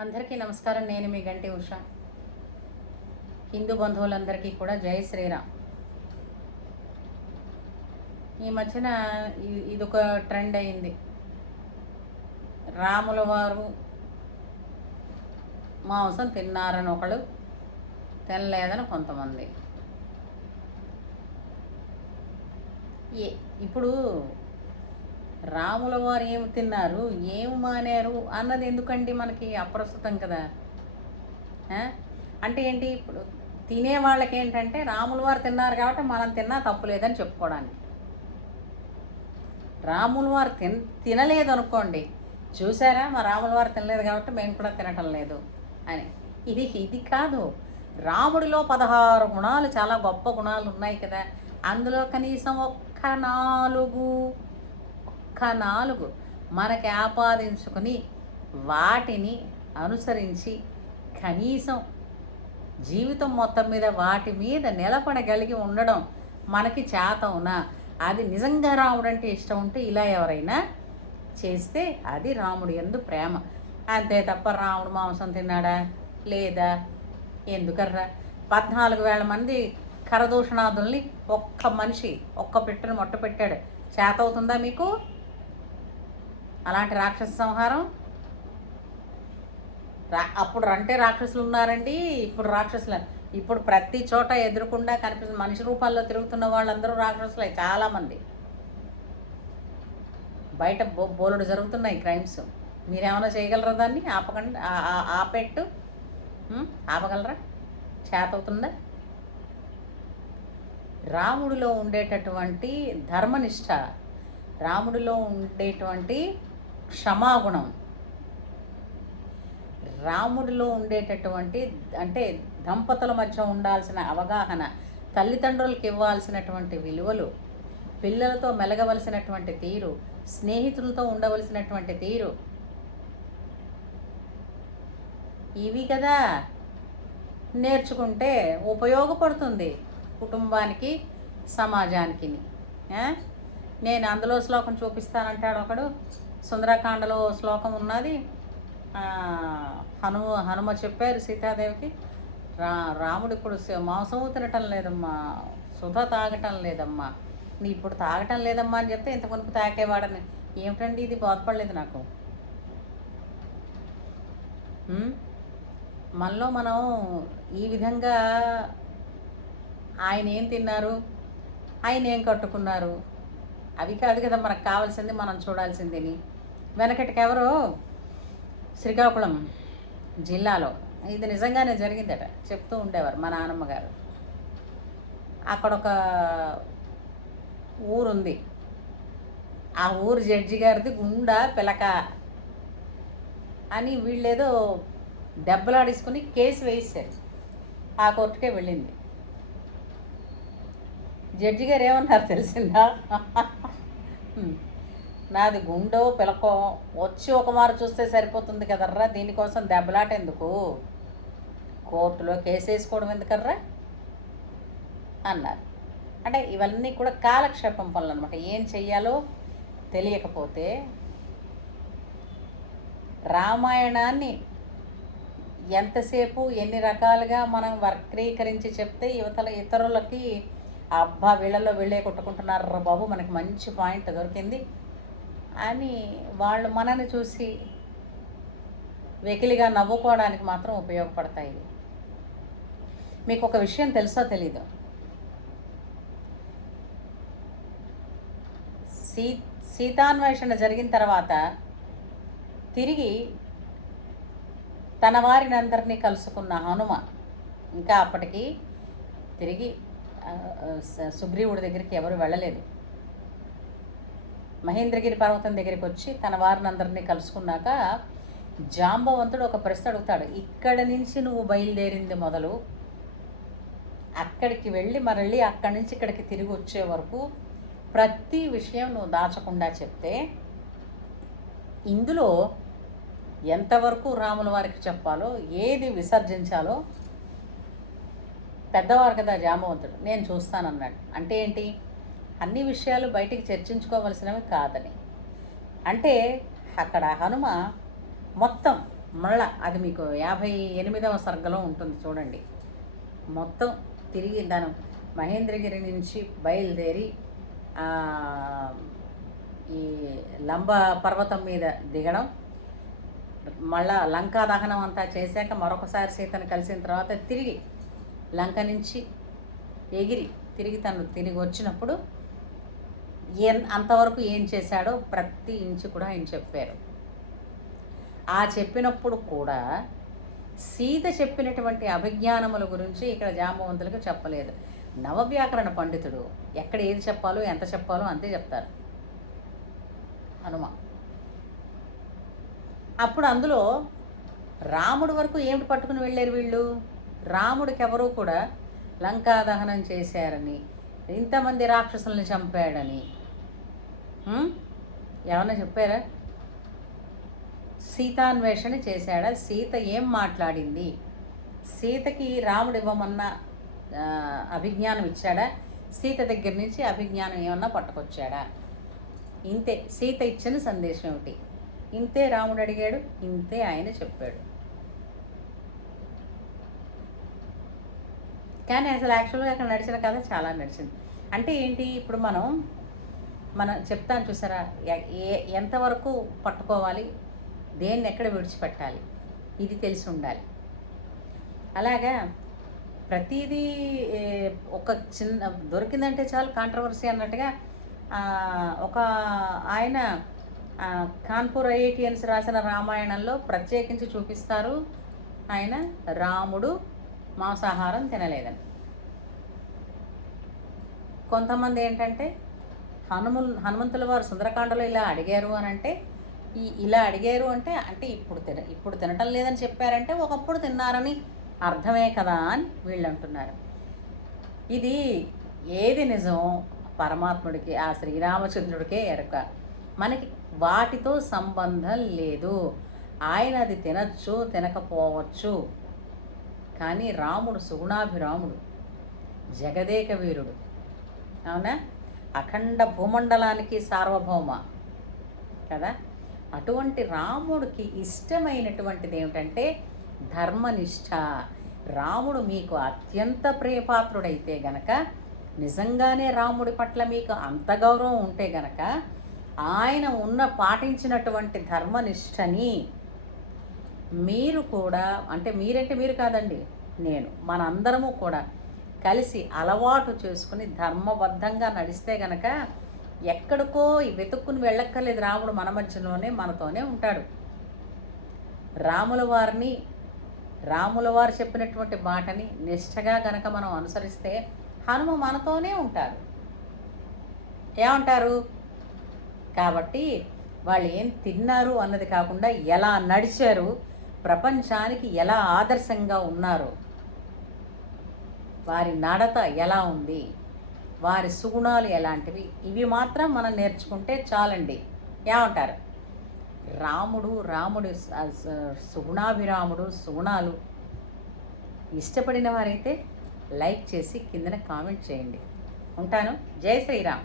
అందరికీ నమస్కారం. నేను మీ గంటి ఉష. హిందూ బంధువులందరికీ కూడా జై శ్రీరామ్. ఈ మధ్యన ఇదొక ట్రెండ్ అయింది. రాముల వారు మాంసం తిన్నారని ఒకళ్ళు, తినలేదని కొంతమంది. ఇప్పుడు రాముల వారు ఏమి తిన్నారు, ఏమి మానేరు అన్నది ఎందుకండి మనకి అప్రస్తుతం కదా. అంటే ఏంటి, ఇప్పుడు తినే వాళ్ళకి ఏంటంటే రాముల వారు తిన్నారు కాబట్టి మనం తిన్నా తప్పు లేదని చెప్పుకోవడానికి. రాముల వారు తినలేదు అనుకోండి, చూసారా మా రాముల వారు తినలేదు కాబట్టి మేము కూడా తినటం లేదు అని. ఇది కాదు. రాముడిలో 16 గుణాలు, చాలా గొప్ప గుణాలు ఉన్నాయి కదా. అందులో కనీసం ఒక్క నాలుగు మనకి ఆపాదించుకుని వాటిని అనుసరించి కనీసం జీవితం మొత్తం మీద వాటి మీద నిలబడగలిగి ఉండడం మనకి చేతవునా? అది నిజంగా రాముడు అంటే ఇష్టం ఉంటే ఇలా ఎవరైనా చేస్తే అది రాముడి యందు ప్రేమ. అంతే తప్ప రాముడు మాంసం తిన్నాడా లేదా ఎందుకర్రా? 14,000 మంది కరదూషణాదుల్ని ఒక్క మనిషి ఒక్క పెట్టెను మొట్ట పెట్టాడు. చేతవుతుందా మీకు అలాంటి రాక్షస సంహారం? అప్పుడు అంటే రాక్షసులు ఉన్నారండి, ఇప్పుడు ప్రతి చోట ఎదురుకుండా కనిపిస్తున్న మనిషి రూపాల్లో తిరుగుతున్న వాళ్ళందరూ రాక్షసులే. చాలామంది బయట బోలుడు జరుగుతున్నాయి క్రైమ్స్. మీరేమైనా చేయగలరా? దాన్ని ఆపకండి, ఆపెట్టు ఆపగలరా? చేతవుతుందా? రాముడిలో ఉండేటటువంటి ధర్మనిష్ట, రాముడిలో ఉండేటువంటి క్షమాగుణం, రాముడిలో ఉండేటటువంటి అంటే దంపతుల మధ్య ఉండాల్సిన అవగాహన, తల్లిదండ్రులకు ఇవ్వాల్సినటువంటి విలువలు, పిల్లలతో మెలగవలసినటువంటి తీరు, స్నేహితులతో ఉండవలసినటువంటి తీరు, ఇవి కదా నేర్చుకుంటే ఉపయోగపడుతుంది కుటుంబానికి, సమాజానికి. నేను అందులో శ్లోకం చూపిస్తానంటాడు ఒకడు. సుందరకాండలో శ్లోకం ఉన్నది. హనుమ చెప్పారు సీతాదేవికి, రాముడు ఇప్పుడు మాంసము తినటం లేదమ్మా, సుధ తాగటం లేదమ్మా, నీ ఇప్పుడు తాగటం లేదమ్మా అని చెప్తే ఇంత మునుపు తాకేవాడని. ఏమిటండి ఇది? బాధపడలేదు నాకు. మనలో మనం ఈ విధంగా ఆయన ఏం తిన్నారు, ఆయన ఏం కట్టుకున్నారు, అవి కాదు కదా మనకు కావాల్సింది, మనం చూడాల్సిందని. వెనకటికెవరో శ్రీకాకుళం జిల్లాలో ఇది నిజంగానే జరిగిందట, చెప్తూ ఉండేవారు మా నాన్నమ్మ గారు. అక్కడ ఒక ఊరుంది. ఆ ఊరు జడ్జి గారిది గుండా పిలక అని వీళ్ళేదో దెబ్బలాడేసుకుని కేసు వేసారు. ఆ కోర్టుకే వెళ్ళింది. జడ్జి గారు ఏమన్నారు తెలిసిందా? నాది గుండో పిలకో వచ్చి ఒక మారు చూస్తే సరిపోతుంది కదర్రా, దీనికోసం దెబ్బలాట ఎందుకు, కోర్టులో కేసు వేసుకోవడం ఎందుకర్రా అన్నారు. అంటే ఇవన్నీ కూడా కాలక్షేపం పనులు అనమాట. ఏం చెయ్యాలో తెలియకపోతే రామాయణాన్ని ఎంతసేపు ఎన్ని రకాలుగా మనం వక్రీకరించి చెప్తే ఇతరులకి అబ్బా వీళ్ళల్లో వీళ్ళే కొట్టుకుంటున్నారు బాబు, మనకి మంచి పాయింట్ దొరికింది అని వాళ్ళు మనని చూసి వెకిలిగా నవ్వుకోవడానికి మాత్రం ఉపయోగపడతాయి. మీకు ఒక విషయం తెలుసో తెలీదు, సీతాన్వేషణ జరిగిన తర్వాత తిరిగి తన వారిని అందరినీ కలుసుకున్న హనుమ ఇంకా అప్పటికి తిరిగి సుగ్రీవుడి దగ్గరికి ఎవరు వెళ్ళలేదు. మహేంద్రగిరి పర్వతం దగ్గరికి వచ్చి తన వారిని అందరినీ కలుసుకున్నాక జాంబవంతుడు ఒక ప్రశ్న అడుగుతాడు. ఇక్కడ నుంచి నువ్వు బయలుదేరింది మొదలు అక్కడికి వెళ్ళి మరళ్ళి అక్కడి నుంచి ఇక్కడికి తిరిగి వచ్చే వరకు ప్రతి విషయం నువ్వు దాచకుండా చెప్తే ఇందులో ఎంతవరకు రాముల వారికి చెప్పాలో, ఏది విసర్జించాలో పెద్దవారు కదా జాంబవంతుడు, నేను చూస్తానన్నాడు. అంటే ఏంటి, అన్ని విషయాలు బయటికి చర్చించుకోవలసినవి కాదని. అంటే అక్కడ హనుమ మొత్తం మళ్ళా అది మీకు 58వ సర్గలో ఉంటుంది చూడండి. మొత్తం తిరిగి దాని మహేంద్రగిరి నుంచి బయలుదేరి ఈ లంబ పర్వతం మీద దిగడం, మళ్ళా లంకా దహనం అంతా చేశాక మరొకసారి సీతను కలిసిన తర్వాత తిరిగి లంక నుంచి ఎగిరి తిరిగి వచ్చినప్పుడు అంతవరకు ఏం చేశాడో ప్రతి ఇంచు కూడా ఆయన చెప్పారు. ఆ చెప్పినప్పుడు కూడా సీత చెప్పినటువంటి అభిజ్ఞానముల గురించి ఇక్కడ జాంబవంతులకు చెప్పలేదు. నవవ్యాకరణ పండితుడు ఎక్కడ ఏది చెప్పాలో ఎంత చెప్పాలో అంతే చెప్తారు హనుమ. అప్పుడు అందులో రాముడి వరకు ఏమిటి పట్టుకుని వెళ్ళారు వీళ్ళు? రాముడికి ఎవరూ కూడా లంకా దహనం చేశారని, ఇంతమంది రాక్షసుల్ని చంపాడని ఏమన్నా చెప్పారా? సీతాన్వేషణ చేశాడా? సీత ఏం మాట్లాడింది? సీతకి రాముడు ఇవ్వమన్న అభిజ్ఞానం ఇచ్చాడా? సీత దగ్గర నుంచి అభిజ్ఞానం ఏమన్నా పట్టుకొచ్చాడా? ఇంతే సీత ఇచ్చిన సందేశం ఏమిటి? ఇంతే రాముడు అడిగాడు, ఇంతే ఆయన చెప్పాడు. కానీ అసలు యాక్చువల్గా అక్కడ నడిచిన కథ చాలా నడిచింది. అంటే ఏంటి, ఇప్పుడు మనం చెప్తాను చూసారా, ఎంతవరకు పట్టుకోవాలి, దేన్ని ఎక్కడ విడిచిపెట్టాలి, ఇది తెలిసి ఉండాలి. అలాగా ప్రతిదీ ఒక చిన్న దొరికిందంటే చాలు కాంట్రవర్సీ అన్నట్టుగా ఒక ఆయన కాన్పూర్ ఐఐటియన్స్ రాసిన రామాయణంలో ప్రత్యేకించి చూపిస్తారు, ఆయన రాముడు మాంసాహారం తినలేదని. కొంతమంది ఏంటంటే హనుమంతుల వారు సుందరకాండలో ఇలా అడిగారు అని అంటే, ఇలా అడిగారు అంటే ఇప్పుడు తినటం లేదని చెప్పారంటే ఒకప్పుడు తిన్నారని అర్థమే కదా అని వీళ్ళు అంటున్నారు. ఇది ఏది నిజం పరమాత్ముడికి, ఆ శ్రీరామచంద్రుడికే ఎరుక. మనకి వాటితో సంబంధం లేదు. ఆయన అది తినచ్చు తినకపోవచ్చు, కానీ రాముడు సుగుణాభిరాముడు, జగదేక వీరుడు, అవునా, అఖండ భూమండలానికి సార్వభౌమ కదా. అటువంటి రాముడికి ఇష్టమైనటువంటిది ఏమిటంటే ధర్మనిష్ట. రాముడు మీకు అత్యంత ప్రియపాత్రుడైతే గనక, నిజంగానే రాముడి పట్ల మీకు అంత గౌరవం ఉంటే గనక, ఆయన పాటించినటువంటి ధర్మనిష్టని మీరు కూడా, అంటే మీరంటే మీరు కాదండి, మనందరము కూడా కలిసి అలవాటు చేసుకుని ధర్మబద్ధంగా నడిస్తే గనక ఎక్కడికో వెతుక్కుని వెళ్ళక్కర్లేదు. రాముడు మన మధ్యలోనే మనతోనే ఉంటాడు. రాముల వారు చెప్పినటువంటి బాటని నిష్ఠగా గనక మనం అనుసరిస్తే హనుమ మనతోనే ఉంటారు. ఏమంటారు? కాబట్టి వాళ్ళు ఏం తిన్నారు అన్నది కాకుండా ఎలా నడిచారు, ప్రపంచానికి ఎలా ఆదర్శంగా ఉన్నారు, వారి నడత ఎలా ఉంది, వారి సుగుణాలు ఎలాంటివి, ఇవి మాత్రం మనం నేర్చుకుంటే చాలండి. ఏమంటారు? రాముడు సుగుణాభిరాముడు, సుగుణాలు ఇష్టపడిన వారైతే లైక్ చేసి కిందన కామెంట్ చేయండి. ఉంటాను. జై శ్రీరామ్.